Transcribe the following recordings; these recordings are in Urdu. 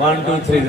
1 2 3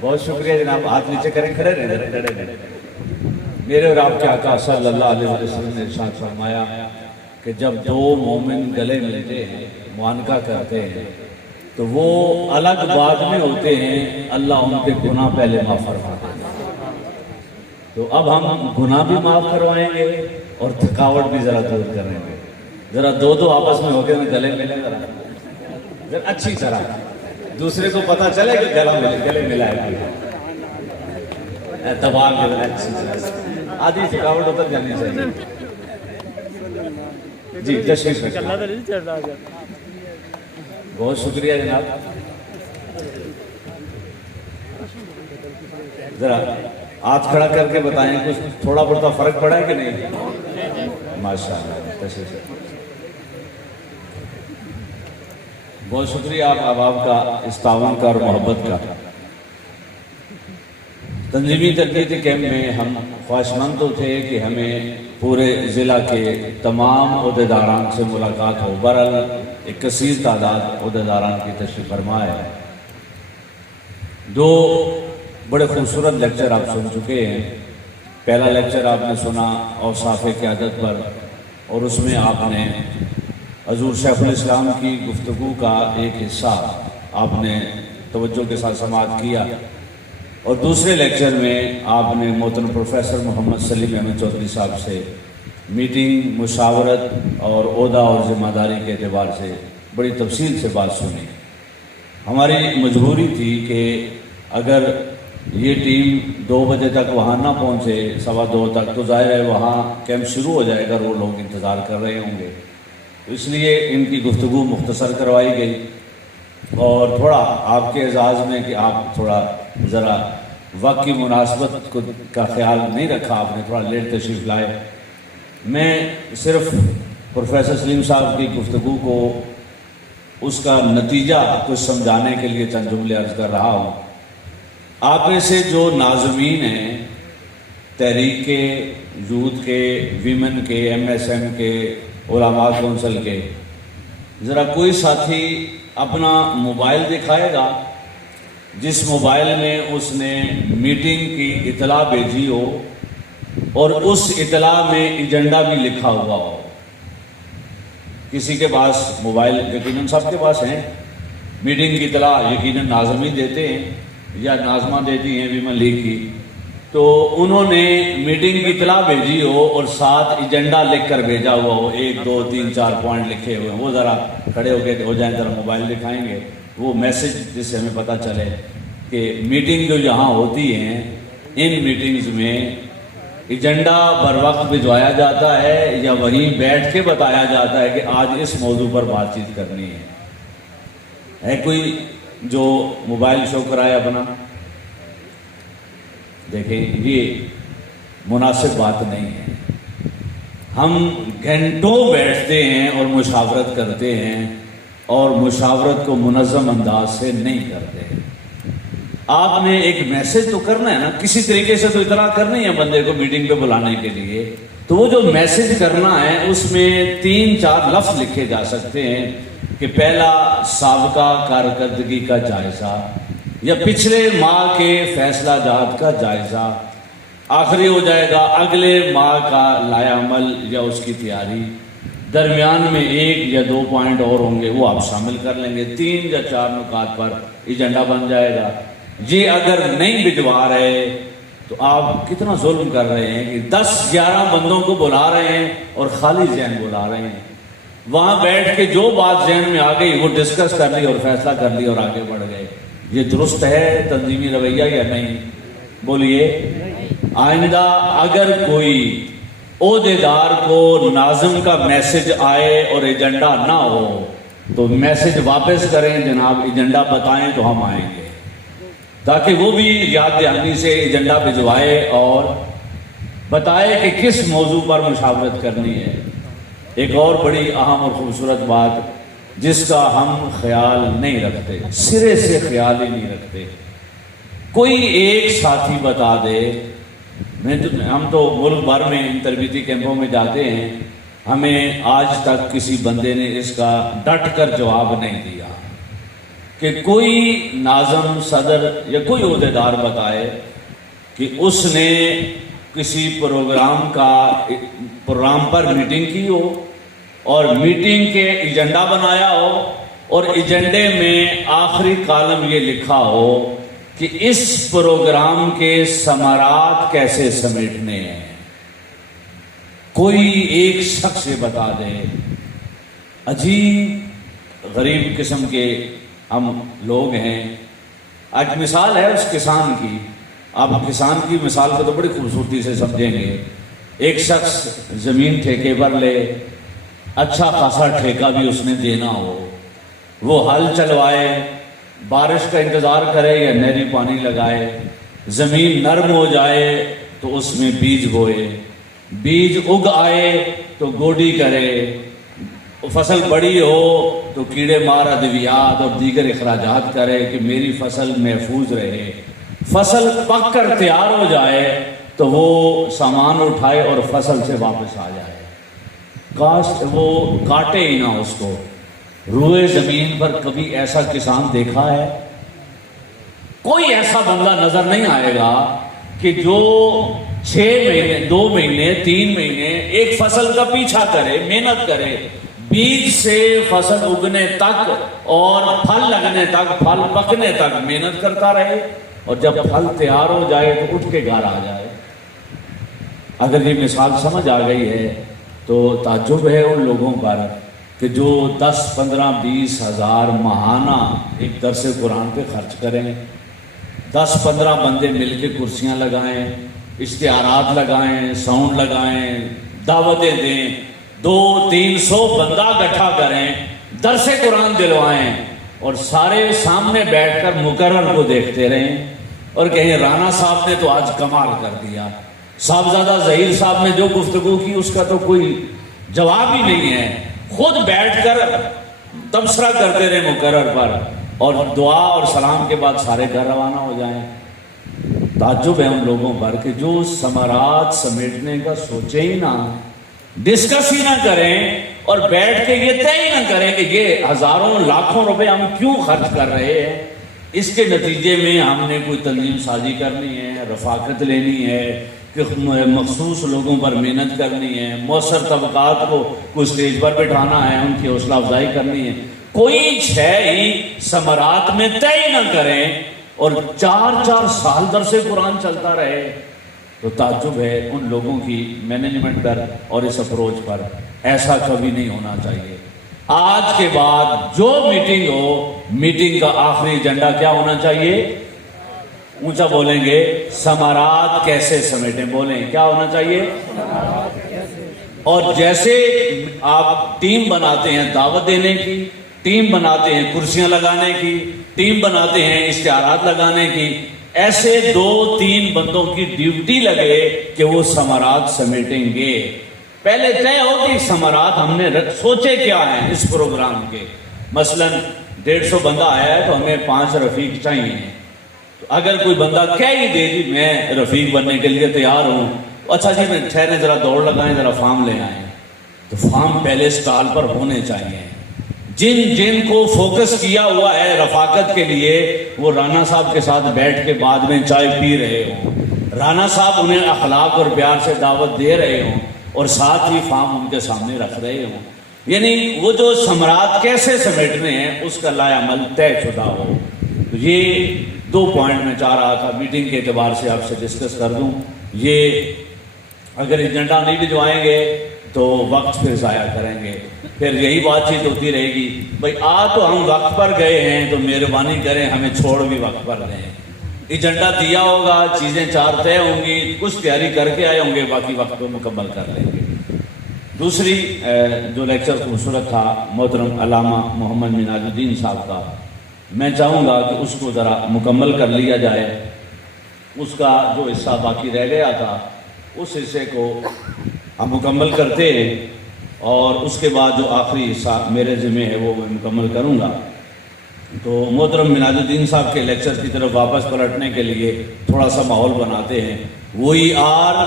بہت شکریہ جناب. ہاتھ نیچے کریں, کھڑے رہیں, کھڑے رہیں. میرے اور آپ کے آقا صلی اللہ علیہ وسلم نے ارشاد فرمایا کہ جب دو مومن گلے ملتے ہیں, معانقہ کرتے ہیں, تو وہ الگ بعد میں ہوتے ہیں, اللہ ان کے گناہ پہلے معاف فرماتا ہے. تو اب ہم گناہ بھی معاف کروائیں گے اور تھکاوٹ بھی ذرا دور کریں گے. ذرا دو آپس میں ہو کے گلے ملے, ذرا اچھی طرح دوسرے کو پتا چلے کہ گلے ملا ہے, دبا کے اچھی طرح سے آدھی تھکاوٹ اتر جانی چاہیے. جی تشریف رکھیں. بہت شکریہ جناب. ذرا ہاتھ کھڑا کر کے بتائیں کچھ تھوڑا بڑا فرق پڑا ہے کہ نہیں؟ ماشاء اللہ. تشریف رکھیں. بہت شکریہ آپ کا اس تعاون کا اور محبت کا. تنظیمی تربیتی کیمپ میں ہم خواہشمند تو تھے کہ ہمیں پورے ضلع کے تمام عہدیداران سے ملاقات ہو. بہرحال ایک کثیر تعداد عہدیداران کی تشریف فرما ہے. دو بڑے خوبصورت لیکچر آپ سن چکے ہیں. پہلا لیکچر آپ نے سنا اوصاف قیادت پر, اور اس میں آپ نے حضور شیخ الاسلام کی گفتگو کا ایک حصہ آپ نے توجہ کے ساتھ سماعت کیا. اور دوسرے لیکچر میں آپ نے محترم پروفیسر محمد سلیم احمد چودھری صاحب سے میٹنگ, مشاورت اور عہدہ اور ذمہ داری کے اعتبار سے بڑی تفصیل سے بات سنی. ہماری مجبوری تھی کہ اگر یہ ٹیم 2 بجے تک وہاں نہ پہنچے, 2:15 تک, تو ظاہر ہے وہاں کیمپ شروع ہو جائے گا اور وہ لوگ انتظار کر رہے ہوں گے. اس لیے ان کی گفتگو مختصر کروائی گئی, اور تھوڑا آپ کے اعزاز میں کہ آپ تھوڑا ذرا وقت کی مناسبت کا خیال نہیں رکھا, آپ نے تھوڑا لیٹ تشریف لائے. میں صرف پروفیسر سلیم صاحب کی گفتگو کو اس کا نتیجہ کچھ سمجھانے کے لیے چند جملے عرض کر رہا ہوں. آپ میں سے جو ناظمین ہیں تحریک کے, یوتھ کے, ویمن کے, MSM کے, علماء کونسل کے, ذرا کوئی ساتھی اپنا موبائل دکھائے گا جس موبائل میں اس نے میٹنگ کی اطلاع بھیجی ہو اور اس اطلاع میں ایجنڈا بھی لکھا ہوا ہو. کسی کے پاس موبائل یقیناً سب کے پاس ہیں, میٹنگ کی اطلاع یقیناً ناظمین دیتے ہیں یا ناظمہ دیتی ہیں ویمن لیگ کی, تو انہوں نے میٹنگ کی اطلاع بھیجی ہو اور ساتھ ایجنڈا لکھ کر بھیجا ہوا ہو, 1 2 3 4 پوائنٹ لکھے ہوئے ہیں. وہ ذرا کھڑے ہو کے ہو جائیں, ذرا موبائل دکھائیں گے وہ میسج جس سے ہمیں پتہ چلے کہ میٹنگ جو یہاں ہوتی ہیں ان میٹنگز میں ایجنڈا بر وقت بھجوایا جاتا ہے یا وہیں بیٹھ کے بتایا جاتا ہے کہ آج اس موضوع پر بات چیت کرنی ہے کوئی جو موبائل شو کرائے اپنا؟ دیکھیں یہ مناسب بات نہیں ہے. ہم گھنٹوں بیٹھتے ہیں اور مشاورت کرتے ہیں اور مشاورت کو منظم انداز سے نہیں کرتے. آپ نے ایک میسج تو کرنا ہے نا, کسی طریقے سے تو اطلاع کرنی ہے بندے کو میٹنگ پہ بلانے کے لیے. تو وہ جو میسج کرنا ہے اس میں 3-4 لفظ لکھے جا سکتے ہیں کہ پہلا سابقہ کارکردگی کا جائزہ یا پچھلے ماہ کے فیصلہ جات کا جائزہ, آخری ہو جائے گا اگلے ماہ کا لائحہ عمل یا اس کی تیاری, درمیان میں 1 یا 2 پوائنٹ اور ہوں گے وہ آپ شامل کر لیں گے, 3 یا 4 نکات پر ایجنڈا بن جائے گا. یہ اگر نہیں بھجوا رہے تو آپ کتنا ظلم کر رہے ہیں کہ 10-11 بندوں کو بلا رہے ہیں اور خالی ذہن بلا رہے ہیں. وہاں بیٹھ کے جو بات ذہن میں آ گئی وہ ڈسکس کر لی اور فیصلہ کر لی اور آگے بڑھ گئے. یہ درست ہے تنظیمی رویہ یا نہیں؟ بولیے. آئندہ اگر کوئی عہدیدار کو ناظم کا میسج آئے اور ایجنڈا نہ ہو تو میسج واپس کریں, جناب ایجنڈا بتائیں تو ہم آئیں گے, تاکہ وہ بھی یاد دہانی سے ایجنڈا بھجوائے اور بتائے کہ کس موضوع پر مشاورت کرنی ہے. ایک اور بڑی اہم اور خوبصورت بات جس کا ہم خیال نہیں رکھتے, سرے سے خیال ہی نہیں رکھتے. کوئی ایک ساتھی بتا دے, ہم تو ملک بھر میں ان تربیتی کیمپوں میں جاتے ہیں, ہمیں آج تک کسی بندے نے اس کا ڈٹ کر جواب نہیں دیا کہ کوئی ناظم صدر یا کوئی عہدیدار بتائے کہ اس نے کسی پروگرام پر میٹنگ کی ہو اور میٹنگ کے ایجنڈا بنایا ہو اور ایجنڈے میں آخری کالم یہ لکھا ہو کہ اس پروگرام کے ثمرات کیسے سمیٹنے ہیں. کوئی ایک شخص یہ بتا دے. عجیب غریب قسم کے ہم لوگ ہیں. آج مثال ہے اس کسان کی. آپ کسان کی مثال کو تو بڑی خوبصورتی سے سمجھیں گے. ایک شخص زمین ٹھیکے پر لے, اچھا خاصا ٹھیکہ بھی اس نے دینا ہو, وہ ہل چلوائے, بارش کا انتظار کرے یا نہری پانی لگائے, زمین نرم ہو جائے تو اس میں بیج بوئے, بیج اگ آئے تو گوڈی کرے, فصل بڑی ہو تو کیڑے مار ادویات اور دیگر اخراجات کرے کہ میری فصل محفوظ رہے. فصل پک کر تیار ہو جائے تو وہ سامان اٹھائے اور فصل سے واپس آ جائے. کاش وہ کاٹے ہی نہ اس کو. روئے زمین پر کبھی ایسا کسان دیکھا ہے؟ کوئی ایسا بندہ نظر نہیں آئے گا کہ جو 6 مہینے 2 مہینے 3 مہینے ایک فصل کا پیچھا کرے, محنت کرے, بیج سے فصل اگنے تک اور پھل لگنے تک, پھل پکنے تک محنت کرتا رہے, اور جب پھل تیار ہو جائے تو اٹھ کے گھر آ جائے. اگر یہ مثال سمجھ آ گئی ہے تو تعجب ہے ان لوگوں پر کہ جو 10 15 20 ہزار ماہانہ ایک درس قرآن پہ خرچ کریں, 10 15 بندے مل کے کرسیاں لگائیں, اشتہارات لگائیں, ساؤنڈ لگائیں, دعوتیں دیں, 200-300 بندہ اکٹھا کریں, درس قرآن دلوائیں اور سارے سامنے بیٹھ کر مقرر کو دیکھتے رہیں اور کہیں رانا صاحب نے تو آج کمال کر دیا, صاحبزادہ ظہیر صاحب نے جو گفتگو کی اس کا تو کوئی جواب ہی نہیں ہے. خود بیٹھ کر تبصرہ کرتے رہے مقرر پر اور دعا اور سلام کے بعد سارے گھر روانہ ہو جائیں. تعجب ہے ان لوگوں پر کہ جو ثمرات سمیٹنے کا سوچے ہی نہ, ڈسکس ہی نہ کریں اور بیٹھ کے یہ طے ہی نہ کریں کہ یہ ہزاروں لاکھوں روپے ہم کیوں خرچ کر رہے ہیں. اس کے نتیجے میں ہم نے کوئی تنظیم سازی کرنی ہے, رفاقت لینی ہے, کہ مخصوص لوگوں پر محنت کرنی ہے, مؤثر طبقات کو کوئی اسٹیج پر بٹھانا ہے, ان کی حوصلہ افزائی کرنی ہے. کوئی شے ہی ثمرات میں طے ہی نہ کریں اور 4 سال درس قرآن چلتا رہے تو تعجب ہے ان لوگوں کی مینجمنٹ پر اور اس اپروچ پر. ایسا کبھی نہیں ہونا چاہیے. آج کے بعد جو میٹنگ ہو, میٹنگ کا آخری ایجنڈا کیا ہونا چاہیے؟ اونچا بولیں گے, ثمرات کیسے سمیٹیں. بولیں کیا ہونا چاہیے؟ اور جیسے آپ ٹیم بناتے ہیں دعوت دینے کی, ٹیم بناتے ہیں کرسیاں لگانے کی, ٹیم بناتے ہیں اشتہارات لگانے کی, ایسے 2-3 بندوں کی ڈیوٹی لگے کہ وہ ثمرات سمیٹیں گے. پہلے طے ہو کہ ثمرات ہم نے سوچے کیا ہیں اس پروگرام کے. مثلا 150 بندہ آیا ہے تو ہمیں 5 رفیق چاہیے. اگر کوئی بندہ کہہ ہی دے جی میں رفیق بننے کے لیے تیار ہوں, اچھا جی میں ٹھہرے ذرا دوڑ لگائیں, ذرا فارم لے آئیں, تو فارم پہلے اسٹال پر ہونے چاہیے. جن کو فوکس کیا ہوا ہے رفاقت کے لیے وہ رانا صاحب کے ساتھ بیٹھ کے بعد میں چائے پی رہے ہوں, رانا صاحب انہیں اخلاق اور پیار سے دعوت دے رہے ہوں اور ساتھ ہی فارم ان کے سامنے رکھ رہے ہوں. یعنی وہ جو ثمرات کیسے سمیٹنے ہیں اس کا لائے عمل طے شدہ ہو. یہ 2 پوائنٹ میں چاہ رہا تھا میٹنگ کے اعتبار سے آپ سے ڈسکس کر دوں. یہ اگر ایجنڈا نہیں بھجوائیں گے تو وقت پھر ضائع کریں گے, پھر یہی بات چیت ہوتی رہے گی بھائی تو ہم وقت پر گئے ہیں تو مہربانی کریں ہمیں چھوڑ بھی وقت پر دیں. ایجنڈا دیا ہوگا, چیزیں 4 طے ہوں گی, کچھ تیاری کر کے آئے ہوں گے, باقی وقت پہ مکمل کر لیں گے. دوسری جو لیکچر خوبصورت تھا محترم علامہ محمد مناج الدین صاحب کا, میں چاہوں گا کہ اس کو ذرا مکمل کر لیا جائے. اس کا جو حصہ باقی رہ گیا تھا اس حصے کو ہم مکمل کرتے ہیں اور اس کے بعد جو آخری حصہ میرے ذمہ ہے وہ میں مکمل کروں گا. تو محترم مناج الدین صاحب کے لیکچر کی طرف واپس پلٹنے کے لیے تھوڑا سا ماحول بناتے ہیں. وہی آر,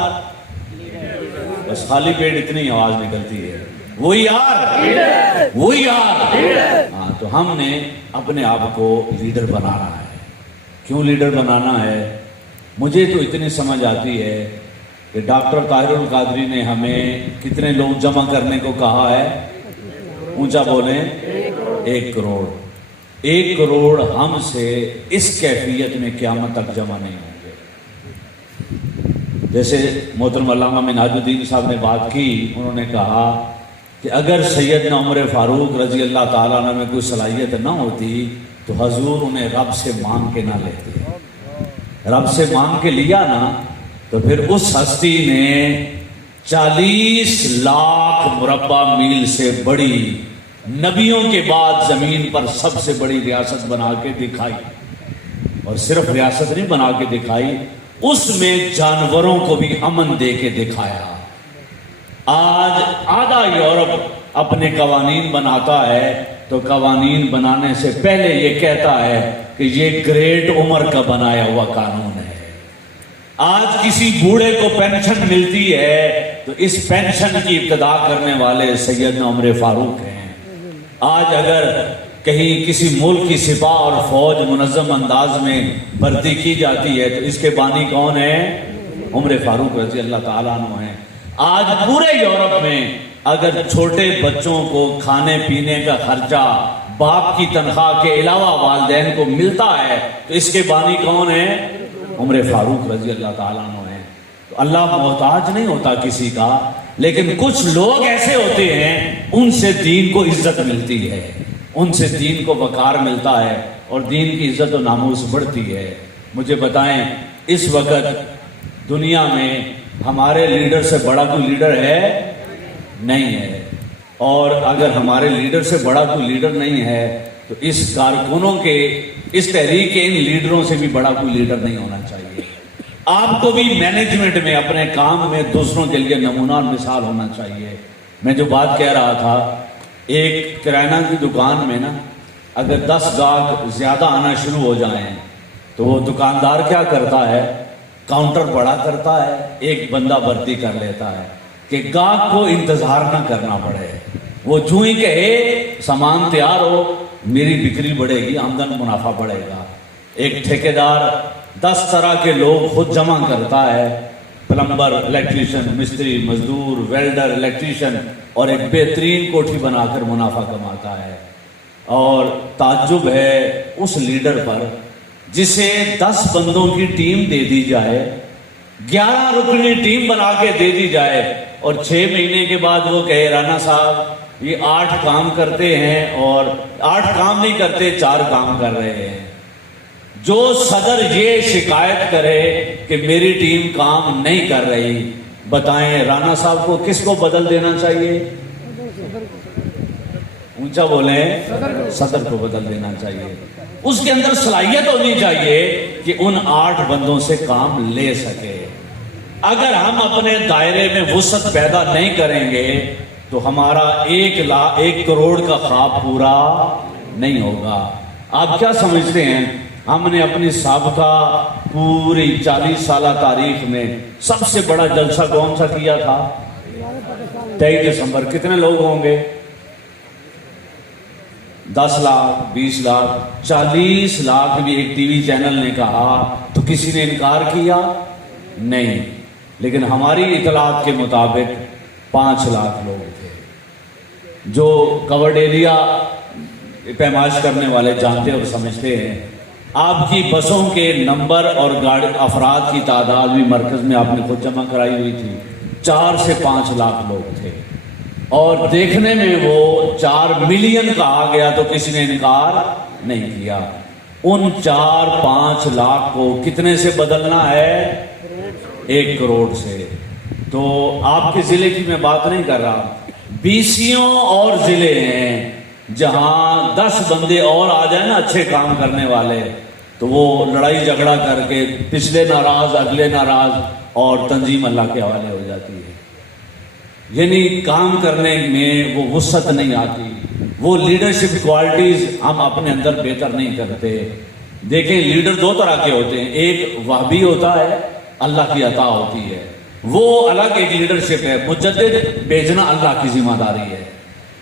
بس خالی پیٹ اتنی آواز نکلتی ہے, وہی آر, وہی آر. ہاں تو تو ہم نے اپنے آپ کو لیڈر بنانا ہے۔ کیوں لیڈر بنانا ہے؟ مجھے تو اتنی سمجھ آتی ہے کہ ڈاکٹر طاہر القادری نے ہمیں کتنے لوگ جمع کرنے کو کہا ہے؟ اونچا بولیں، 1 کروڑ۔ 1 کروڑ ہم سے اس کیفیت میں قیامت تک جمع نہیں ہوں گے۔ جیسے محترم علامہ منہاج الدین صاحب نے بات کی، انہوں نے کہا کہ اگر سیدنا عمر فاروق رضی اللہ تعالیٰ عنہ میں کوئی صلاحیت نہ ہوتی تو حضور انہیں رب سے مانگ کے نہ لیتے۔ رب سے مانگ کے لیا نا تو پھر اس ہستی نے 40 لاکھ مربع میل سے بڑی، نبیوں کے بعد زمین پر سب سے بڑی ریاست بنا کے دکھائی۔ اور صرف ریاست نہیں بنا کے دکھائی، اس میں جانوروں کو بھی امن دے کے دکھایا۔ آج آدھا یورپ اپنے قوانین بناتا ہے تو قوانین بنانے سے پہلے یہ کہتا ہے کہ یہ گریٹ عمر کا بنایا ہوا قانون ہے۔ آج کسی بوڑھے کو پینشن ملتی ہے تو اس پینشن کی ابتدا کرنے والے سیدنا عمر فاروق ہیں۔ آج اگر کہیں کسی ملک کی سپاہ اور فوج منظم انداز میں بھرتی کی جاتی ہے تو اس کے بانی کون ہیں؟ عمر فاروق رضی اللہ تعالیٰ عنہ ہیں۔ آج پورے یورپ میں اگر چھوٹے بچوں کو کھانے پینے کا خرچہ باپ کی تنخواہ کے علاوہ والدین کو ملتا ہے تو اس کے بانی کون ہیں؟ عمر فاروق رضی اللہ تعالیٰ عنہ ہیں۔ تو اللہ محتاج نہیں ہوتا کسی کا، لیکن کچھ لوگ ایسے ہوتے ہیں ان سے دین کو عزت ملتی ہے، ان سے دین کو وقار ملتا ہے اور دین کی عزت و ناموس بڑھتی ہے۔ مجھے بتائیں اس وقت دنیا میں ہمارے لیڈر سے بڑا کوئی لیڈر ہے؟ نہیں ہے۔ اور اگر ہمارے لیڈر سے بڑا کوئی لیڈر نہیں ہے تو اس کارکنوں کے، اس تحریک کے ان لیڈروں سے بھی بڑا کوئی لیڈر نہیں ہونا چاہیے۔ آپ کو بھی مینجمنٹ میں، اپنے کام میں دوسروں کے لیے نمونہ اور مثال ہونا چاہیے۔ میں جو بات کہہ رہا تھا، ایک کرائنہ کی دکان میں نا اگر 10 گاہک زیادہ آنا شروع ہو جائیں تو وہ دکاندار کیا کرتا ہے؟ کاؤنٹر بڑا کرتا ہے، ایک بندہ بھرتی کر لیتا ہے کہ گاہک کو انتظار نہ کرنا پڑے۔ وہ جو ہی کہے سامان تیار ہو، میری بکری بڑھے گی، آمدن منافع بڑھے گا۔ ایک ٹھیکیدار 10 طرح کے لوگ خود جمع کرتا ہے، پلمبر، الیکٹریشین، مستری، مزدور، ویلڈر، الیکٹریشین، اور ایک بہترین کوٹھی بنا کر منافع کماتا ہے۔ اور تعجب ہے اس لیڈر پر جسے 10 بندوں کی ٹیم دے دی جائے، 11 رکنی ٹیم بنا کے دے دی جائے، اور 6 مہینے کے بعد وہ کہے رانا صاحب یہ 8 کام کرتے ہیں، اور 8 کام نہیں کرتے، 4 کام کر رہے ہیں۔ جو صدر یہ شکایت کرے کہ میری ٹیم کام نہیں کر رہی، بتائیں رانا صاحب کو کس کو بدل دینا چاہیے؟ اونچا بولیں، صدر کو بدل دینا چاہیے۔ اس کے اندر صلاحیت ہونی چاہیے کہ ان 8 بندوں سے کام لے سکے۔ اگر ہم اپنے دائرے میں وسعت پیدا نہیں کریں گے تو ہمارا 1 کروڑ کا خواب پورا نہیں ہوگا۔ آپ کیا سمجھتے ہیں ہم نے اپنی سابقہ پوری 40 سالہ تاریخ میں سب سے بڑا جلسہ کون سا کیا تھا؟ 23 دسمبر۔ کتنے لوگ ہوں گے؟ 10 لاکھ، 20 لاکھ، 40 لاکھ بھی ایک ٹی وی چینل نے کہا تو کسی نے انکار کیا نہیں۔ لیکن ہماری اطلاعات کے مطابق 5 لاکھ لوگ تھے۔ جو کورڈ ایریا پیمائش کرنے والے جانتے اور سمجھتے ہیں، آپ کی بسوں کے نمبر اور گاڑی افراد کی تعداد بھی مرکز میں آپ نے خود جمع کرائی ہوئی تھی، 4 سے 5 لاکھ لوگ تھے، اور دیکھنے میں وہ 4 ملین کہا گیا تو کسی نے انکار نہیں کیا۔ ان 4-5 لاکھ کو کتنے سے بدلنا ہے؟ 1 کروڑ سے۔ تو آپ کے ضلع کی میں بات نہیں کر رہا، 20 اور ضلع ہیں جہاں 10 بندے اور آ جائیں نا اچھے کام کرنے والے، تو وہ لڑائی جھگڑا کر کے پچھلے ناراض، اگلے ناراض، اور تنظیم اللہ کے حوالے ہو جاتی ہے۔ یعنی کام کرنے میں وہ وسعت نہیں آتی، وہ لیڈرشپ کوالٹیز ہم اپنے اندر بہتر نہیں کرتے۔ دیکھیں لیڈر 2 طرح کے ہوتے ہیں، ایک وہابی ہوتا ہے، اللہ کی عطا ہوتی ہے، وہ الگ ایک لیڈرشپ ہے۔ مجدد بھیجنا اللہ کی ذمہ داری ہے،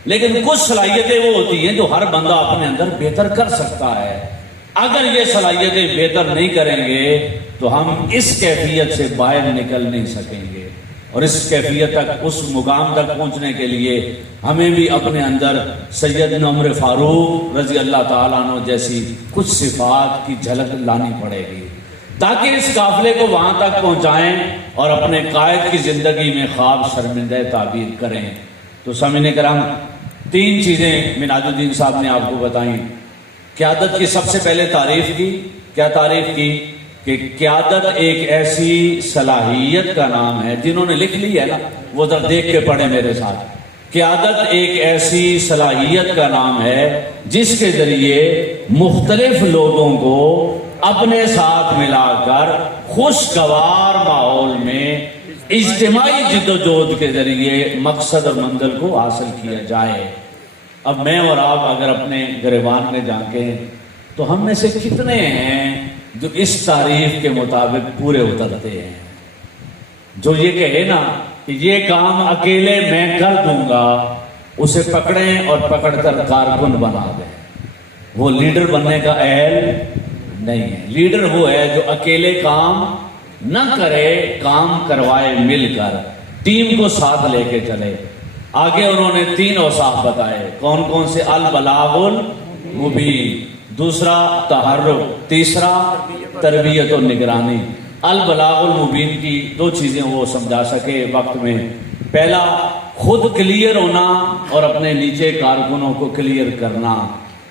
لیکن کچھ صلاحیتیں وہ ہوتی ہیں جو ہر بندہ اپنے اندر بہتر کر سکتا ہے. اگر یہ صلاحیتیں بہتر نہیں کریں گے تو ہم اس کیفیت سے باہر نکل نہیں سکیں گے, اور اس کیفیت تک, اس مقام تک پہنچنے کے لیے ہمیں بھی اپنے اندر سیدنا عمر فاروق رضی اللہ تعالیٰ عنہ جیسی کچھ صفات کی جھلک لانی پڑے گی, تاکہ اس قافلے کو وہاں تک پہنچائیں اور اپنے قائد کی زندگی میں خواب شرمندہ تعبیر کریں. تو سامعین کرام, 3 چیزیں منہاج الدین صاحب نے آپ کو بتائیں. قیادت کی سب سے پہلے تعریف کی. کیا تعریف کی؟ کہ قیادت ایک ایسی صلاحیت کا نام ہے, جنہوں نے لکھ لی ہے نا وہ ذرا دیکھ کے پڑھیں میرے ساتھ. قیادت ایک ایسی صلاحیت کا نام ہے جس کے ذریعے مختلف لوگوں کو اپنے ساتھ ملا کر خوشگوار ماحول میں اجتماعی جد و جہد کے ذریعے مقصد اور منزل کو حاصل کیا جائے. اب میں اور آپ اگر اپنے گریبان میں جھانکیں تو ہم میں سے کتنے ہیں جو اس تعریف کے مطابق پورے اترتے ہیں, جو یہ کہے نا کہ یہ کام اکیلے میں کر دوں گا, اسے پکڑیں اور پکڑ کر کارکن بنا دیں. وہ لیڈر بننے کا اہل نہیں ہے. لیڈر وہ ہے جو اکیلے کام نہ کرے, کام کروائے مل کر, ٹیم کو ساتھ لے کے چلے. آگے انہوں نے 3 اوصاف بتائے. کون کون سے؟ البلاغ المبین, دوسرا تحرک, تیسرا تربیت و نگرانی. البلاغ المبین کی 2 چیزیں وہ سمجھا سکے وقت میں. پہلا, خود کلیئر ہونا اور اپنے نیچے کارکنوں کو کلیئر کرنا.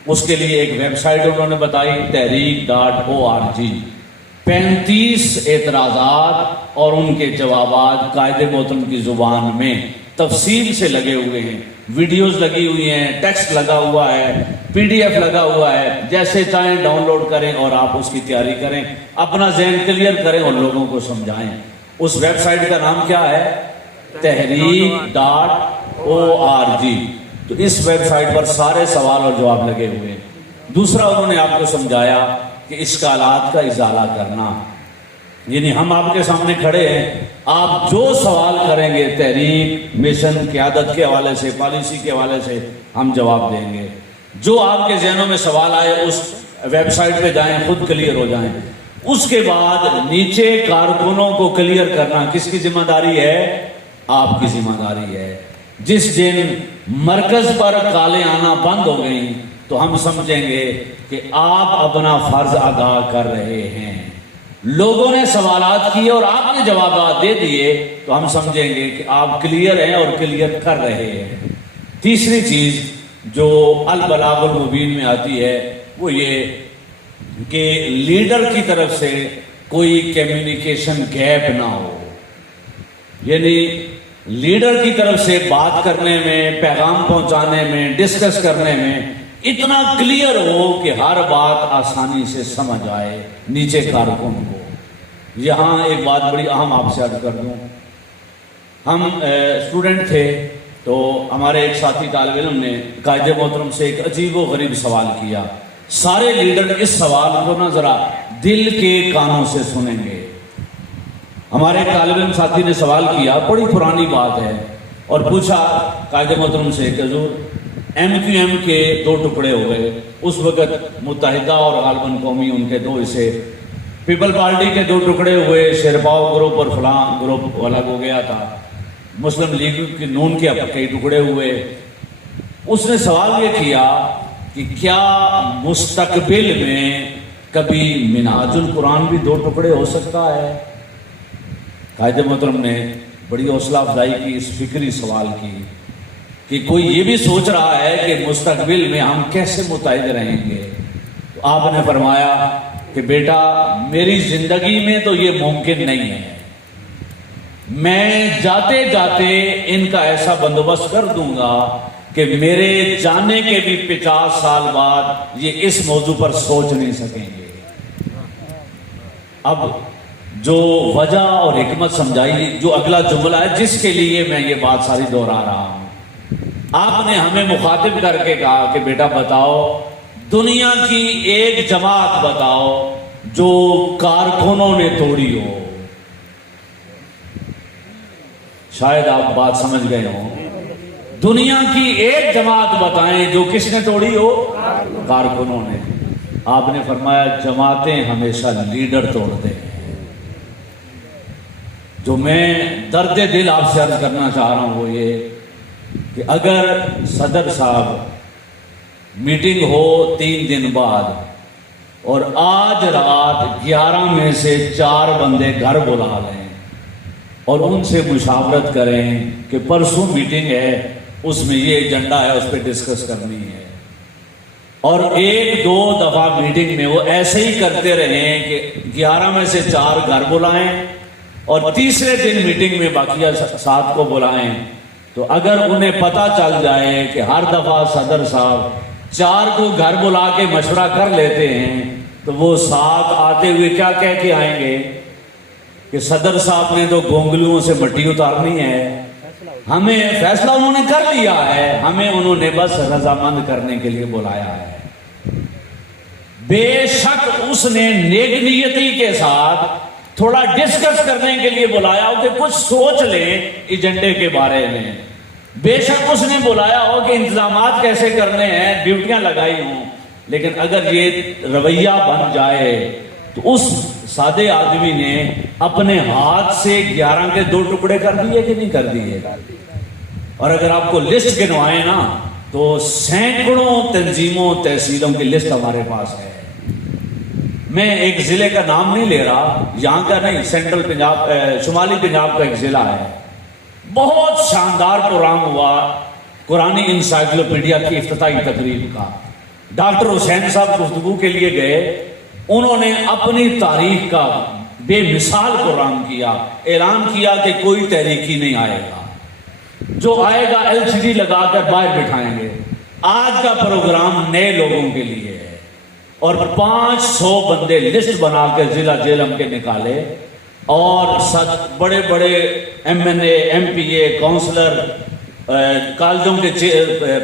اس کے لیے ایک ویب سائٹ انہوں نے بتائی, تحریک.org. 35 اعتراضات اور ان کے جوابات قائد محترم کی زبان میں تفصیل سے لگے ہوئے ہیں. ویڈیوز لگی ہوئی ہیں, ٹیکسٹ لگا ہوا ہے, PDF لگا ہوا ہے. جیسے چاہیں ڈاؤن لوڈ کریں اور آپ اس کی تیاری کریں, اپنا ذہن کلیئر کریں اور لوگوں کو سمجھائیں. اس ویب سائٹ کا نام کیا ہے؟ تحریک.org. تو اس ویب سائٹ پر سارے سوال اور جواب لگے ہوئے ہیں. دوسرا, انہوں نے آپ کو سمجھایا کہ اشکالات کا ازالہ کرنا. یعنی ہم آپ کے سامنے کھڑے ہیں, آپ جو سوال کریں گے تحریک, مشن, قیادت کے حوالے سے, پالیسی کے حوالے سے, ہم جواب دیں گے. جو آپ کے ذہنوں میں سوال آئے اس ویب سائٹ پہ جائیں, خود کلیئر ہو جائیں. اس کے بعد نیچے کارکنوں کو کلیئر کرنا کس کی ذمہ داری ہے؟ آپ کی ذمہ داری ہے. جس دن مرکز پر کالیں آنا بند ہو گئیں تو ہم سمجھیں گے کہ آپ اپنا فرض ادا کر رہے ہیں. لوگوں نے سوالات کیے اور آپ نے جوابات دے دیے تو ہم سمجھیں گے کہ آپ کلیئر ہیں اور کلیئر کر رہے ہیں. تیسری چیز جو البلاغ المبین میں آتی ہے وہ یہ کہ لیڈر کی طرف سے کوئی کمیونیکیشن گیپ نہ ہو. یعنی لیڈر کی طرف سے بات کرنے میں, پیغام پہنچانے میں, ڈسکس کرنے میں اتنا کلیئر ہو کہ ہر بات آسانی سے سمجھ آئے نیچے کارکن کو. یہاں ایک بات بڑی اہم آپ سے عرض کر دوں. ہم اسٹوڈنٹ تھے تو ہمارے ایک ساتھی طالب علم نے قائد محترم سے ایک عجیب و غریب سوال کیا. سارے لیڈر اس سوال کو نا ذرا دل کے کانوں سے سنیں گے. ہمارے ایک طالب علم ساتھی نے سوال کیا, بڑی پرانی بات ہے, اور پوچھا قائد محترم سے کہ حضور MQM کے 2 ٹکڑے ہو گئے. اس وقت متحدہ اور غالباً قومی ان کے 2 حصے. پیپل پارٹی کے 2 ٹکڑے ہوئے, شیرپاؤ گروپ اور فلاں گروپ الگ ہو گیا تھا. مسلم لیگ کے نون کے کئی ٹکڑے ہوئے. اس نے سوال یہ کیا کہ کیا مستقبل میں کبھی منہاج القرآن بھی 2 ٹکڑے ہو سکتا ہے؟ قائد محترم نے بڑی حوصلہ افزائی کی, اس فکری سوال کی کہ کوئی یہ بھی سوچ رہا ہے کہ مستقبل میں ہم کیسے متحد رہیں گے. تو آپ نے فرمایا کہ بیٹا میری زندگی میں تو یہ ممکن نہیں ہے, میں جاتے جاتے ان کا ایسا بندوبست کر دوں گا کہ میرے جانے کے بھی 50 سال بعد یہ اس موضوع پر سوچ نہیں سکیں گے. اب جو وجہ اور حکمت سمجھائی, جو اگلا جملہ ہے جس کے لیے میں یہ بات ساری دہرا رہا ہوں, آپ نے ہمیں مخاطب کر کے کہا کہ بیٹا بتاؤ دنیا کی ایک جماعت بتاؤ جو کارکنوں نے توڑی ہو. شاید آپ بات سمجھ گئے ہوں. دنیا کی ایک جماعت بتائیں جو کس نے توڑی ہو؟ کارکنوں نے۔ آپ نے فرمایا جماعتیں ہمیشہ لیڈر توڑتے ہیں۔ جو میں درد دل آپ سے عرض کرنا چاہ رہا ہوں وہ یہ کہ اگر صدر صاحب میٹنگ ہو 3 دن بعد اور آج رات 11 میں سے 4 بندے گھر بلا لیں اور ان سے مشاورت کریں کہ پرسوں میٹنگ ہے، اس میں یہ ایجنڈا ہے، اس پہ ڈسکس کرنی ہے، اور 1-2 دفعہ میٹنگ میں وہ ایسے ہی کرتے رہیں کہ 11 میں سے 4 گھر بلائیں اور تیسرے دن میٹنگ میں باقیہ 7 کو بلائیں، تو اگر انہیں پتہ چل جائے کہ ہر دفعہ صدر صاحب 4 کو گھر بلا کے مشورہ کر لیتے ہیں تو وہ 7 آتے ہوئے کیا کہہ کے آئیں گے کہ صدر صاحب نے تو گونگلوؤں سے مٹی اتارنی ہے، ہمیں فیصلہ انہوں نے کر لیا ہے، ہمیں انہوں نے بس رضامند کرنے کے لیے بلایا ہے۔ بے شک اس نے نیک نیتی کے ساتھ تھوڑا ڈسکس کرنے کے لیے بلایا ہو کہ کچھ سوچ لیں ایجنڈے کے بارے میں، بے شک اس نے بلایا ہو کہ انتظامات کیسے کرنے ہیں، ڈیوٹیاں لگائی ہوں، لیکن اگر یہ رویہ بن جائے تو اس سادے آدمی نے اپنے ہاتھ سے 11 کے 2 ٹکڑے کر دیے کہ نہیں کر دیے؟ اور اگر آپ کو لسٹ گنوائیں نا تو سینکڑوں تنظیموں تحصیلوں کی لسٹ ہمارے پاس ہے۔ میں ایک ضلع کا نام نہیں لے رہا، یہاں کا نہیں، سینٹرل پنجاب، شمالی پنجاب کا ایک ضلع ہے، بہت شاندار پروگرام ہوا قرآنی انسائکلوپیڈیا کی افتتاحی تقریب کا۔ ڈاکٹر حسین صاحب گفتگو کے لیے گئے، انہوں نے اپنی تاریخ کا بے مثال پروگرام کیا، اعلان کیا کہ کوئی تحریکی نہیں آئے گا، جو آئے گا LCD لگا کر باہر بٹھائیں گے۔ آج کا پروگرام نئے لوگوں کے لیے ہے اور 500 بندے لسٹ بنا کے ضلع جیلم کے نکالے اور بڑے بڑے MNA MPA کونسلر کالجوں کے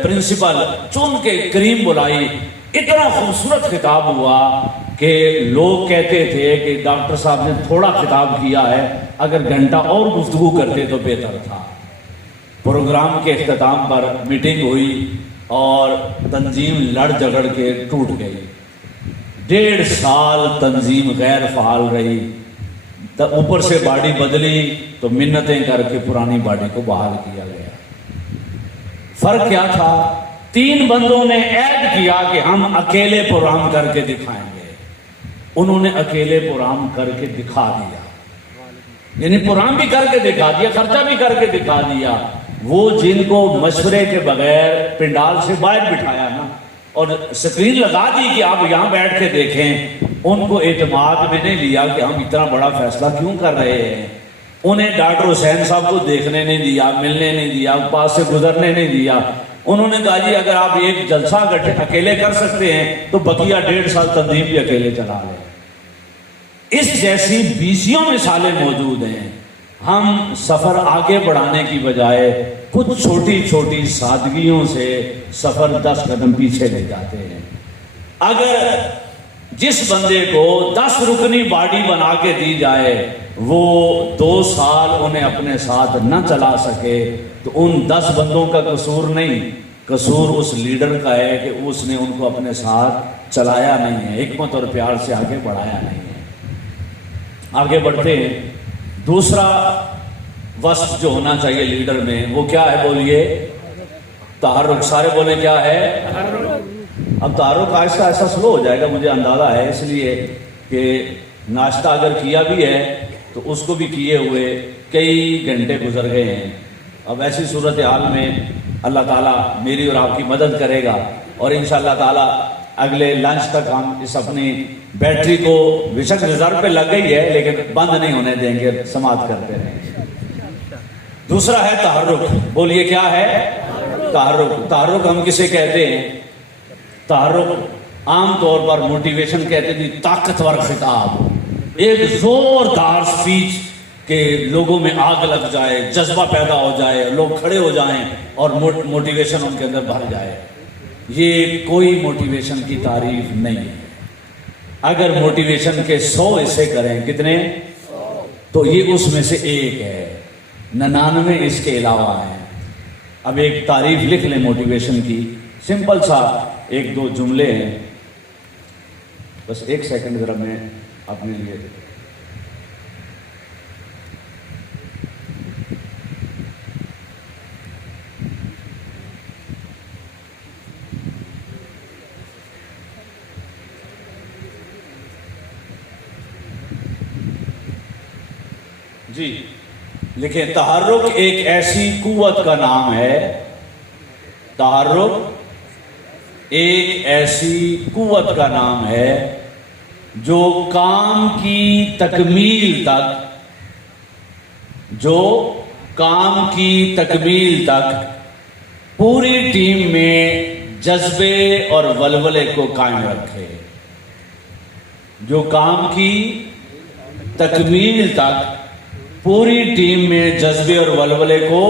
پرنسپل چن کے کریم بلائی۔ اتنا خوبصورت خطاب ہوا کہ لوگ کہتے تھے کہ ڈاکٹر صاحب نے تھوڑا خطاب کیا ہے، اگر گھنٹہ اور گفتگو کرتے تو بہتر تھا۔ پروگرام کے اختتام پر میٹنگ ہوئی اور تنظیم لڑ جھگڑ کے ٹوٹ گئی۔ 1.5 سال تنظیم غیر فعال رہی، اوپر سے باڈی بدلی تو منتیں کر کے پرانی باڈی کو بحال کیا گیا۔ فرق کیا تھا؟ 3 بندوں نے عہد کیا کہ ہم اکیلے پروگرام کر کے دکھائیں گے، انہوں نے اکیلے پروگرام کر کے دکھا دیا، یعنی پروگرام بھی کر کے دکھا دیا، خرچہ بھی کر کے دکھا دیا۔ وہ جن کو مشورے کے بغیر پنڈال سے باہر بٹھایا نا اور سکرین لگا دی کہ آپ یہاں بیٹھ کے دیکھیں، ان کو اعتماد میں نہیں لیا کہ ہم اتنا بڑا فیصلہ کیوں کر رہے ہیں۔ انہیں ڈاکٹر حسین صاحب کو دیکھنے نہیں دیا، ملنے نہیں دیا، پاس سے گزرنے نہیں دیا۔ انہوں نے کہا جی اگر آپ ایک جلسہ اکیلے کر سکتے ہیں تو بقیہ 1.5 سال تنظیم بھی اکیلے چلا لیں۔ اس جیسی 20 مثالیں موجود ہیں۔ ہم سفر آگے بڑھانے کی بجائے کچھ چھوٹی چھوٹی سادگیوں سے سفر 10 قدم پیچھے لے جاتے ہیں۔ اگر جس بندے کو 10 رکنی باڈی بنا کے دی جائے وہ 2 سال انہیں اپنے ساتھ نہ چلا سکے تو ان 10 بندوں کا قصور نہیں، قصور اس لیڈر کا ہے کہ اس نے ان کو اپنے ساتھ چلایا نہیں ہے، حکمت اور پیار سے آگے بڑھایا نہیں ہے۔ آگے بڑھتے ہیں۔ دوسرا وصف جو ہونا چاہیے لیڈر میں وہ کیا ہے؟ بولیے تحرک۔ سارے بولے کیا ہے؟ اب تحرک آہستہ آہستہ سلو ہو جائے گا، مجھے اندازہ ہے، اس لیے کہ ناشتہ اگر کیا بھی ہے تو اس کو بھی کیے ہوئے کئی گھنٹے گزر گئے ہیں۔ اب ایسی صورتحال میں اللہ تعالیٰ میری اور آپ کی مدد کرے گا اور انشاءاللہ تعالیٰ اگلے لنچ تک ہم اس اپنی بیٹری کو بشک ریزرو پہ لگ گئی ہے لیکن بند نہیں ہونے دیں گے، سماعت کرتے رہیں گے۔ دوسرا ہے تحرک۔ بولیے کیا ہے؟ تحرک۔ تحرک ہم کسے کہتے ہیں؟ تحرک عام طور پر موٹیویشن کہتے ہیں، طاقتور خطاب، ایک زوردار سپیچ کہ لوگوں میں آگ لگ جائے، جذبہ پیدا ہو جائے، لوگ کھڑے ہو جائیں اور موٹیویشن ان کے اندر بھر جائے۔ یہ کوئی موٹیویشن کی تعریف نہیں ہے۔ اگر موٹیویشن کے 100 حصے کریں، کتنے؟ تو یہ اس میں سے ایک ہے، 99 اس کے علاوہ ہیں۔ اب ایک تعریف لکھ لیں موٹیویشن کی، سمپل سا 1-2 جملے ہیں، بس 1 سیکنڈ ذرا میں اپنے لیے جی لکھیں، تحرک ایک ایسی قوت کا نام ہے، تحرک ایک ایسی قوت کا نام ہے جو کام کی تکمیل تک پوری ٹیم میں جذبے اور ولولے کو قائم رکھے، جو کام کی تکمیل تک پوری ٹیم میں جذبے اور ولولے کو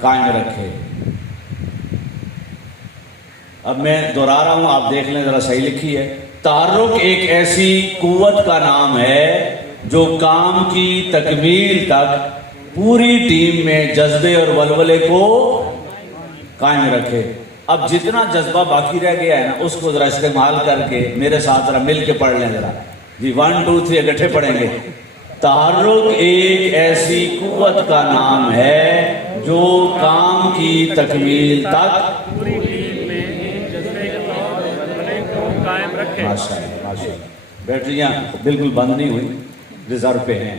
قائم رکھے۔ اب میں دوہرا رہا ہوں، آپ دیکھ لیں ذرا، صحیح لکھی ہے۔ تحرک ایک ایسی قوت کا نام ہے جو کام کی تکمیل تک پوری ٹیم میں جذبے اور ولولے کو قائم رکھے۔ اب جتنا جذبہ باقی رہ گیا ہے نا، اس کو ذرا استعمال کر کے میرے ساتھ ذرا مل کے پڑھ لیں ذرا جی، 1 2 3 اکٹھے پڑھیں گے۔ تحرک ایک ایسی قوت کا نام ہے جو کام کی تکمیل تک ماشاء اللہ بیٹریاں بالکل بند نہیں ہوئی، ریزرو پہ ہیں۔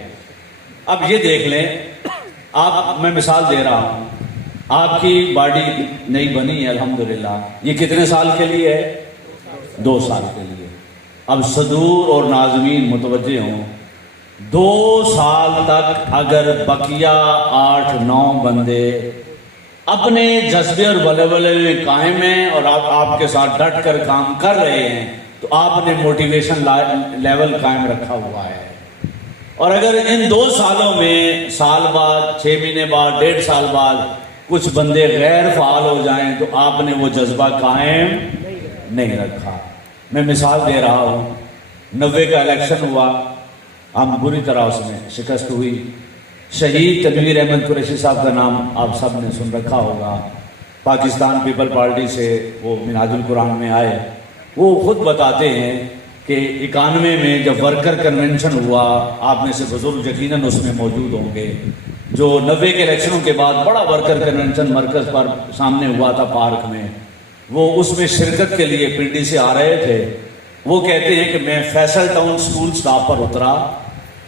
اب یہ دیکھ لیں، میں مثال دے رہا ہوں، آپ کی باڈی نئی بنی ہے الحمدللہ، یہ کتنے سال کے لیے ہے؟ 2 سال کے لیے۔ اب صدور اور ناظمین متوجہ ہوں، 2 سال تک اگر بقیہ 8-9 بندے اپنے جذبے اور ولولے میں قائم ہیں اور آپ کے ساتھ ڈٹ کر کام کر رہے ہیں، تو آپ نے موٹیویشن لیول قائم رکھا ہوا ہے۔ اور اگر ان 2 سالوں میں سال بعد، 6 مہینے بعد، 1.5 سال بعد کچھ بندے غیر فعال ہو جائیں تو آپ نے وہ جذبہ قائم نہیں رکھا۔ میں مثال دے رہا ہوں، 90 کا الیکشن ہوا، ہم بری طرح اس میں شکست ہوئی۔ شہید تنویر احمد قریشی صاحب کا نام آپ سب نے سن رکھا ہوگا، پاکستان پیپل پارٹی سے وہ منہاج القرآن میں آئے۔ وہ خود بتاتے ہیں کہ 91 میں جب ورکر کنونشن ہوا، آپ میں سے بزرگ یقیناً اس میں موجود ہوں گے، جو 90 کے الیکشنوں کے بعد بڑا ورکر کنونشن مرکز پر سامنے ہوا تھا پارک میں، وہ اس میں شرکت کے لیے پنڈی سے آ رہے تھے۔ وہ کہتے ہیں کہ میں فیصل ٹاؤن سکول سٹاپ پر اترا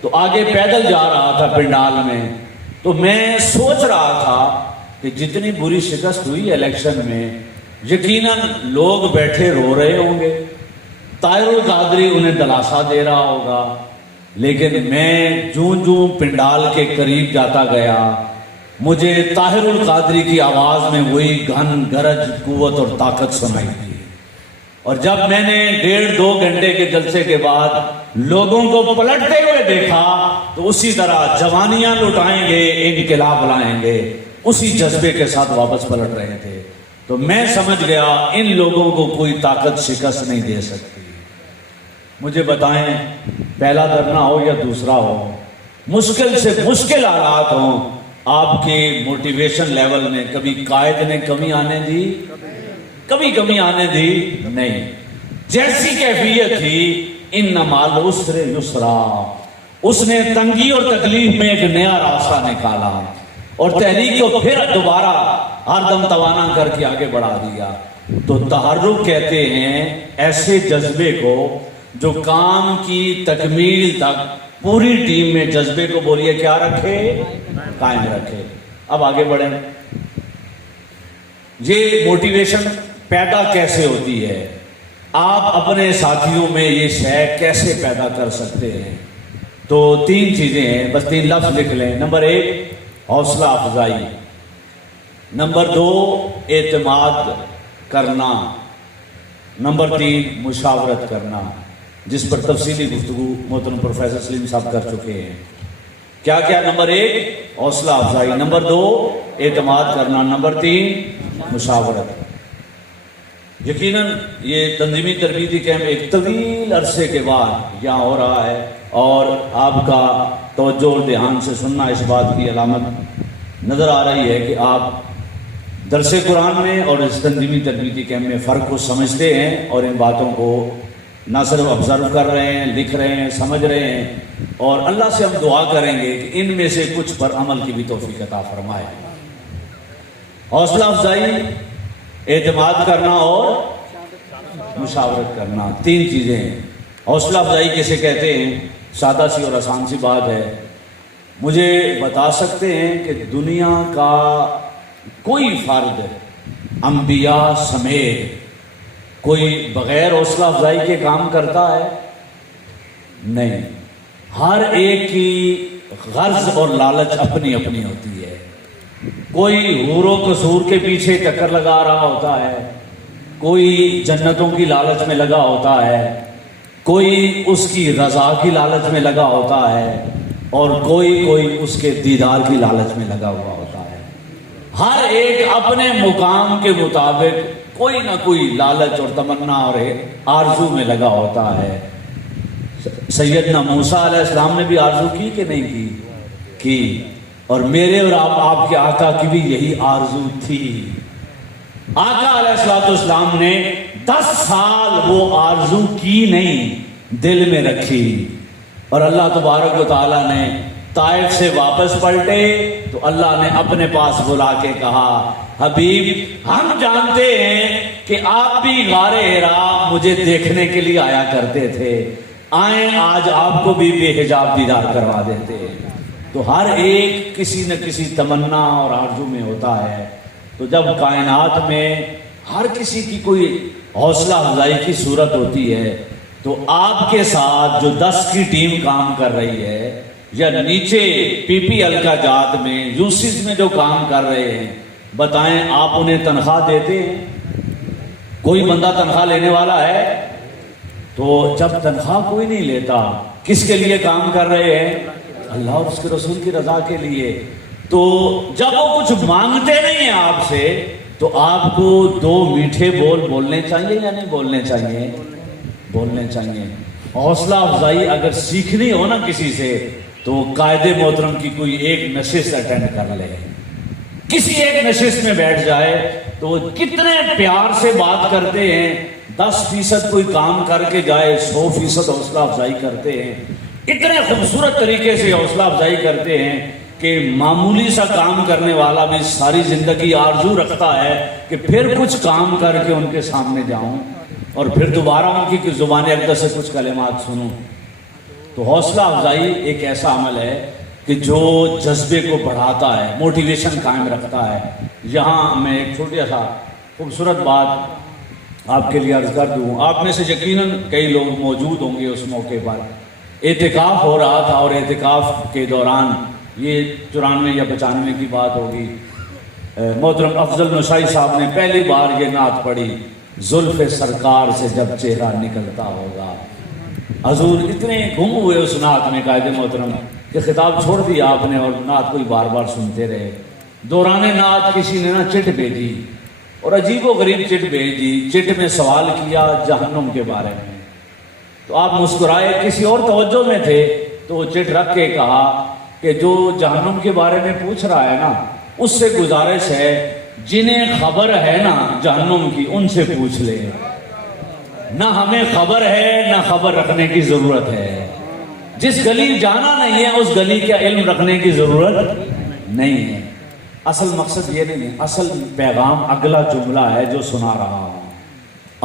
تو آگے پیدل جا رہا تھا پنڈال میں، تو میں سوچ رہا تھا کہ جتنی بری شکست ہوئی الیکشن میں، یقیناً لوگ بیٹھے رو رہے ہوں گے، طاہر القادری انہیں دلاسا دے رہا ہوگا، لیکن میں جوں پنڈال کے قریب جاتا گیا، مجھے طاہر القادری کی آواز میں وہی گھن گرج قوت اور طاقت سنائی دی۔ اور جب میں نے 1.5-2 گھنٹے کے جلسے کے بعد لوگوں کو پلٹتے ہوئے دیکھا تو اسی طرح جوانیاں لٹائیں گے، انقلاب لائیں گے، اسی جذبے کے ساتھ واپس پلٹ رہے تھے۔ تو میں سمجھ گیا ان لوگوں کو کوئی طاقت شکست نہیں دے سکتی۔ مجھے بتائیں، پہلا دھرنا ہو یا دوسرا ہو، مشکل سے مشکل حالات ہوں، آپ کے موٹیویشن لیول میں کبھی قائد نے کمی آنے دی؟ کمی آنے دی نہیں۔ جیسی کیفیت تھی، انما العسر یسرا، اس نے تنگی اور تکلیف میں ایک نیا راستہ نکالا اور تحریک کو پھر دوبارہ ہر دم توانا کر کے آگے بڑھا دیا۔ تو تحرک کہتے ہیں ایسے جذبے کو جو کام کی تکمیل تک پوری ٹیم میں جذبے کو بولیے کیا رکھے؟ قائم رکھے۔ اب آگے بڑھیں، یہ موٹیویشن پیدا کیسے ہوتی ہے؟ آپ اپنے ساتھیوں میں یہ شے کیسے پیدا کر سکتے ہیں؟ تو 3 چیزیں ہیں، بس 3 لفظ لکھ لیں۔ نمبر 1 حوصلہ افزائی، نمبر 2 اعتماد کرنا، نمبر 3 مشاورت کرنا، جس پر تفصیلی گفتگو محترم پروفیسر سلیم صاحب کر چکے ہیں۔ کیا کیا؟ نمبر 1 حوصلہ افزائی، نمبر 2 اعتماد کرنا، نمبر 3 مشاورت۔ یقیناً یہ تنظیمی تربیتی کیمپ ایک طویل عرصے کے بعد یہاں ہو رہا ہے، اور آپ کا توجہ اور دھیان سے سننا اس بات کی علامت نظر آ رہی ہے کہ آپ درس قرآن میں اور اس تنظیمی تربیتی کیمپ میں فرق کو سمجھتے ہیں اور ان باتوں کو نہ صرف آبزرو کر رہے ہیں، لکھ رہے ہیں، سمجھ رہے ہیں، اور اللہ سے ہم دعا کریں گے کہ ان میں سے کچھ پر عمل کی بھی توفیق عطا فرمائے۔ حوصلہ افزائی، اعتماد کرنا اور مشاورت کرنا، 3 چیزیں ہیں۔ حوصلہ افزائی کیسے کہتے ہیں؟ سادہ سی اور آسان سی بات ہے۔ مجھے بتا سکتے ہیں کہ دنیا کا کوئی فرد انبیاء سمیت کوئی بغیر حوصلہ افزائی کے کام کرتا ہے؟ نہیں۔ ہر ایک کی غرض اور لالچ اپنی اپنی ہوتی ہے۔ کوئی حور و قصور کے پیچھے چکر لگا رہا ہوتا ہے، کوئی جنتوں کی لالچ میں لگا ہوتا ہے، کوئی اس کی رضا کی لالچ میں لگا ہوتا ہے، اور کوئی اس کے دیدار کی لالچ میں لگا ہوا ہوتا ہے۔ ہر ایک اپنے مقام کے مطابق کوئی نہ کوئی لالچ اور تمنا اور آرزو میں لگا ہوتا ہے۔ سیدنا موسیٰ علیہ السلام نے بھی آرزو کی کہ نہیں کی؟ اور میرے اور آپ کے آقا کی بھی یہی آرزو تھی۔ آقا علیہ السلام نے 10 سال وہ آرزو کی نہیں، دل میں رکھی، اور اللہ تبارک و تعالیٰ نے طائف سے واپس پلٹے تو اللہ نے اپنے پاس بلا کے کہا، حبیب ہم جانتے ہیں کہ آپ بھی غار حرا مجھے دیکھنے کے لیے آیا کرتے تھے، آئیں آج آپ کو بھی بے حجاب دیدار کروا دیتے ہیں۔ تو ہر ایک کسی نہ کسی تمنا اور آرزو میں ہوتا ہے۔ تو جب کائنات میں ہر کسی کی کوئی حوصلہ افزائی کی صورت ہوتی ہے، تو آپ کے ساتھ جو 10 کی ٹیم کام کر رہی ہے، یا نیچے پی پی ایل کا جات میں یوسیز میں جو کام کر رہے ہیں، بتائیں آپ انہیں تنخواہ دیتے ہیں؟ کوئی بندہ تنخواہ لینے والا ہے؟ تو جب تنخواہ کوئی نہیں لیتا، کس کے لیے کام کر رہے ہیں؟ اللہ اور اس کے رسول کی رضا کے لیے۔ تو جب وہ کچھ مانگتے نہیں ہیں آپ سے، تو آپ کو 2 میٹھے بول بولنے چاہیے یا نہیں بولنے چاہیے؟ بولنے چاہیے۔ حوصلہ افزائی اگر سیکھنی ہو نا کسی سے، تو قائد محترم کی کوئی ایک نشست اٹینڈ کر لے، کسی ایک نشست میں بیٹھ جائے تو وہ کتنے پیار سے بات کرتے ہیں۔ 10% کوئی کام کر کے جائے، 100% حوصلہ افزائی کرتے ہیں، اتنے خوبصورت طریقے سے حوصلہ افزائی کرتے ہیں کہ معمولی سا کام کرنے والا بھی ساری زندگی آرزو رکھتا ہے کہ پھر کچھ کام کر کے ان کے سامنے جاؤں اور پھر دوبارہ ان کی زبان اقدس سے کچھ کلمات سنوں۔ تو حوصلہ افزائی ایک ایسا عمل ہے کہ جو جذبے کو بڑھاتا ہے، موٹیویشن قائم رکھتا ہے۔ یہاں میں ایک چھوٹی سا خوبصورت بات آپ کے لیے عرض کر دوں۔ آپ میں سے یقیناً کئی لوگ موجود ہوں گے اس موقع پر۔ اعتکاف ہو رہا تھا اور اعتکاف کے دوران یہ 94 یا 95 کی بات ہوگی، محترم افضل نشائی صاحب نے پہلی بار یہ نعت پڑھی، زلف سرکار سے جب چہرہ نکلتا ہوگا۔ حضور اتنے گم ہوئے اس نعت میں قائد محترم کہ خطاب چھوڑ دیا آپ نے اور نعت کو ہی بار بار سنتے رہے۔ دوران نعت کسی نے نا چٹ بھیجی اور عجیب و غریب چٹ بھیج دی۔ چٹ میں سوال کیا جہنم کے بارے میں، تو آپ مسکرائے، کسی اور توجہ میں تھے تو وہ چٹ رکھ کے کہا کہ جو جہنم کے بارے میں پوچھ رہا ہے نا، اس سے گزارش ہے جنہیں خبر ہے نا جہنم کی ان سے پوچھ لے، نہ ہمیں خبر ہے نہ خبر رکھنے کی ضرورت ہے۔ جس گلی جانا نہیں ہے اس گلی کا علم رکھنے کی ضرورت نہیں ہے۔ اصل مقصد یہ نہیں ہے، اصل پیغام اگلا جملہ ہے جو سنا رہا ہوں۔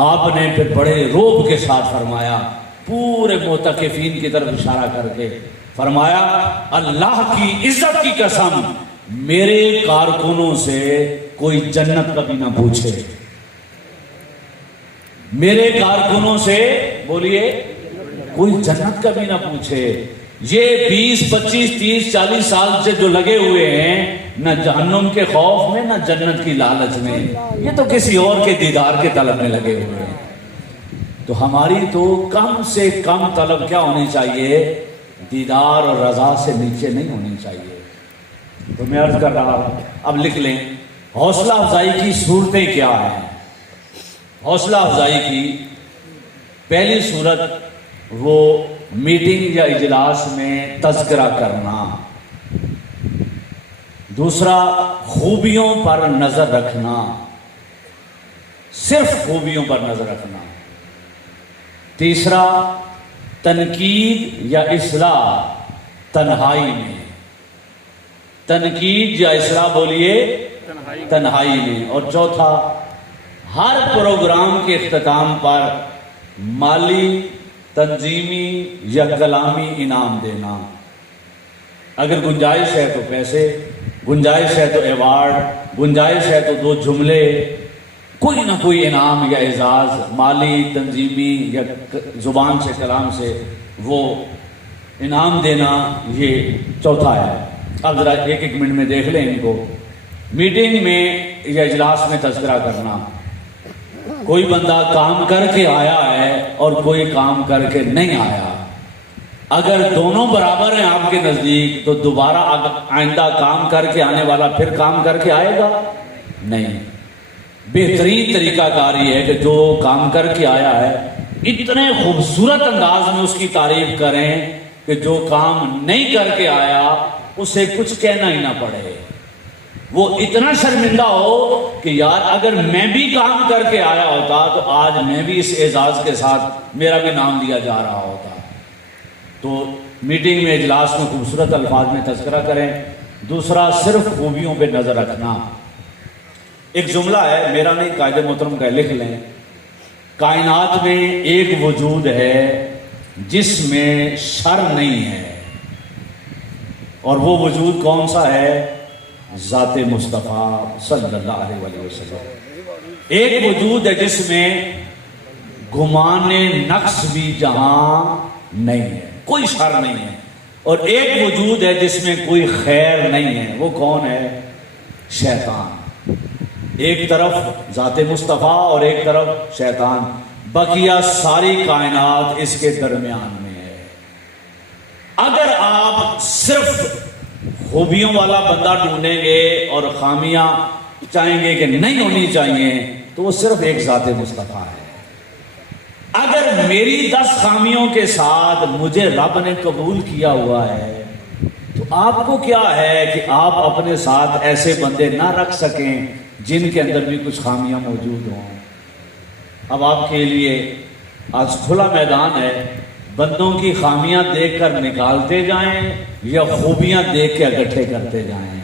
آپ نے پھر بڑے روب کے ساتھ فرمایا، پورے معتکفین کی طرف اشارہ کر کے فرمایا، اللہ کی عزت کی قسم میرے کارکنوں سے کوئی جنت کبھی نہ پوچھے، میرے کارکنوں سے بولیے کوئی جنت کبھی نہ پوچھے۔ یہ 20 25 30 40 سال سے جو لگے ہوئے ہیں، نہ جہنم کے خوف میں نہ جنت کی لالچ میں، یہ تو کسی اور کے دیدار کے طلب میں لگے ہوئے ہیں۔ تو ہماری تو کم سے کم طلب کیا ہونی چاہیے؟ دیدار اور رضا سے نیچے نہیں ہونی چاہیے۔ تو میں عرض کر رہا ہوں، اب لکھ لیں حوصلہ افزائی کی صورتیں کیا ہیں۔ حوصلہ افزائی کی پہلی صورت وہ میٹنگ یا اجلاس میں تذکرہ کرنا۔ دوسرا خوبیوں پر نظر رکھنا، صرف خوبیوں پر نظر رکھنا، تیسرا تنقید یا اصلاح تنہائی میں، تنقید یا اصلاح بولیے تنہائی میں، اور چوتھا ہر پروگرام کے اختتام پر مالی، تنظیمی یا کلامی انعام دینا، اگر گنجائش ہے تو پیسے، گنجائش ہے تو ایوارڈ، گنجائش ہے تو 2 جملے، کوئی نہ کوئی انعام یا اعزاز مالی، تنظیمی یا زبان سے، کلام سے وہ انعام دینا، یہ چوتھا ہے۔ اب ذرا ایک ایک منٹ میں دیکھ لیں ان کو۔ میٹنگ میں یا اجلاس میں تذکرہ کرنا، کوئی بندہ کام کر کے آیا ہے اور کوئی کام کر کے نہیں آیا، اگر دونوں برابر ہیں آپ کے نزدیک تو دوبارہ آئندہ کام کر کے آنے والا پھر کام کر کے آئے گا نہیں۔ بہترین طریقہ کاری ہے کہ جو کام کر کے آیا ہے اتنے خوبصورت انداز میں اس کی تعریف کریں کہ جو کام نہیں کر کے آیا اسے کچھ کہنا ہی نہ پڑے، وہ اتنا شرمندہ ہو کہ یار اگر میں بھی کام کر کے آیا ہوتا تو آج میں بھی اس اعزاز کے ساتھ میرا بھی نام لیا جا رہا ہوتا۔ تو میٹنگ میں، اجلاس میں خوبصورت الفاظ میں تذکرہ کریں۔ دوسرا صرف خوبیوں پہ نظر رکھنا۔ ایک جملہ ہے، میرا نہیں، قائد محترم کا، لکھ لیں، کائنات میں ایک وجود ہے جس میں شر نہیں ہے، اور وہ وجود کون سا ہے؟ ذات مصطفیٰ صلی اللہ علیہ وآلہ وسلم۔ ایک وجود ہے جس میں گمان نقص بھی جہاں نہیں ہے، کوئی شر نہیں ہے، اور ایک وجود ہے جس میں کوئی خیر نہیں ہے، وہ کون ہے؟ شیطان۔ ایک طرف ذات مصطفیٰ اور ایک طرف شیطان، بقیہ ساری کائنات اس کے درمیان میں ہے۔ اگر آپ صرف خوبیوں والا بندہ ڈھونڈیں گے اور خامیاں چاہیں گے کہ نہیں ہونی چاہیے تو وہ صرف ایک ذات مصطفیٰ ہے۔ اگر میری 10 خامیوں کے ساتھ مجھے رب نے قبول کیا ہوا ہے تو آپ کو کیا ہے کہ آپ اپنے ساتھ ایسے بندے نہ رکھ سکیں جن کے اندر بھی کچھ خامیاں موجود ہوں۔ اب آپ کے لیے آج کھلا میدان ہے، بندوں کی خامیاں دیکھ کر نکالتے جائیں یا خوبیاں دیکھ کے اکٹھے کرتے جائیں۔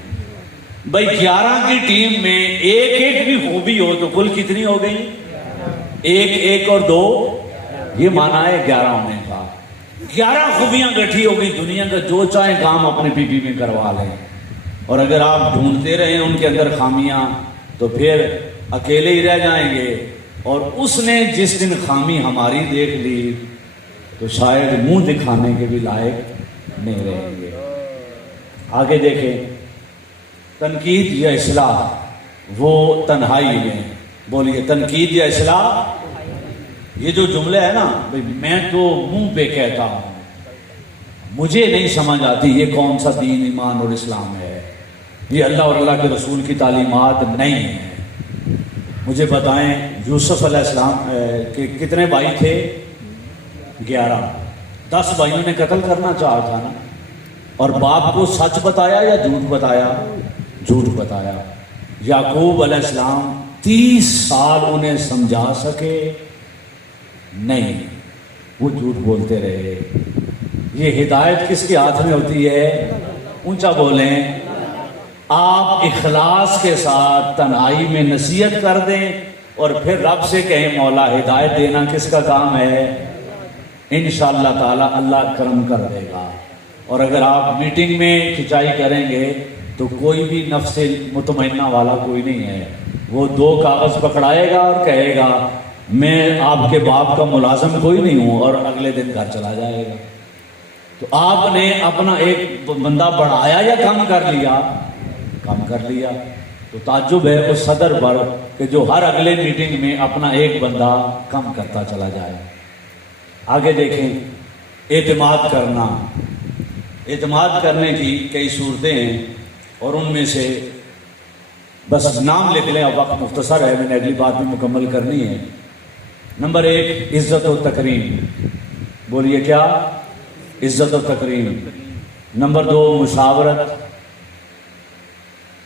بھائی 11 کی ٹیم میں ایک ایک بھی خوبی ہو تو کل کتنی ہو گئی؟ ایک اور 2، یہ مانا ہے 11 ہونے کا۔ 11 خوبیاں گٹھی ہوگی، دنیا کا جو چاہیں کام اپنے بی بی میں کروا لیں، اور اگر آپ ڈھونڈتے رہیں ان کے اندر خامیاں تو پھر اکیلے ہی رہ جائیں گے، اور اس نے جس دن خامی ہماری دیکھ لی تو شاید منہ دکھانے کے بھی لائق نہیں رہیں گے۔ آگے دیکھیں، تنقید یا اصلاح وہ تنہائی میں، بولیے تنقید یا اصلاح۔ یہ جو جملے ہے نا، میں تو منہ پہ کہتا ہوں، مجھے نہیں سمجھ آتی یہ کون سا دین، ایمان اور اسلام ہے، یہ اللہ اور اللہ کے رسول کی تعلیمات نہیں ہے۔ مجھے بتائیں، یوسف علیہ السلام کے کتنے بھائی تھے؟ 11۔ 10 بھائیوں نے قتل کرنا چاہا تھا نا، اور باپ کو سچ بتایا یا جھوٹ بتایا؟ جھوٹ بتایا۔ یعقوب علیہ السلام 30 سال انہیں سمجھا سکے نہیں، وہ جھوٹ بولتے رہے۔ یہ ہدایت کس کے ہاتھ میں ہوتی ہے؟ اونچا بولیں۔ آپ اخلاص کے ساتھ تنہائی میں نصیحت کر دیں اور پھر رب سے کہیں مولا ہدایت دینا کس کا کام ہے؟ انشاءاللہ تعالی اللہ کرم کر دے گا۔ اور اگر آپ میٹنگ میں کھچائی کریں گے تو کوئی بھی نفس مطمئنہ والا کوئی نہیں ہے، وہ 2 کاغذ پکڑائے گا اور کہے گا میں آپ کے باپ کا ملازم کوئی نہیں ہوں، اور اگلے دن گھر چلا جائے گا۔ تو آپ نے اپنا ایک بندہ بڑھایا یا کم کر لیا؟ کم کر لیا۔ تو تعجب ہے اس صدر پر کہ جو ہر اگلے میٹنگ میں اپنا ایک بندہ کم کرتا چلا جائے۔ آگے دیکھیں، اعتماد کرنا۔ اعتماد کرنے کی کئی صورتیں ہیں، اور ان میں سے بس نام لکھ لیں، اب وقت مختصر ہے، میں نے اگلی بات بھی مکمل کرنی ہے۔ نمبر 1 عزت و تکریم، بولیے کیا؟ عزت و تکریم۔ نمبر 2 مشاورت۔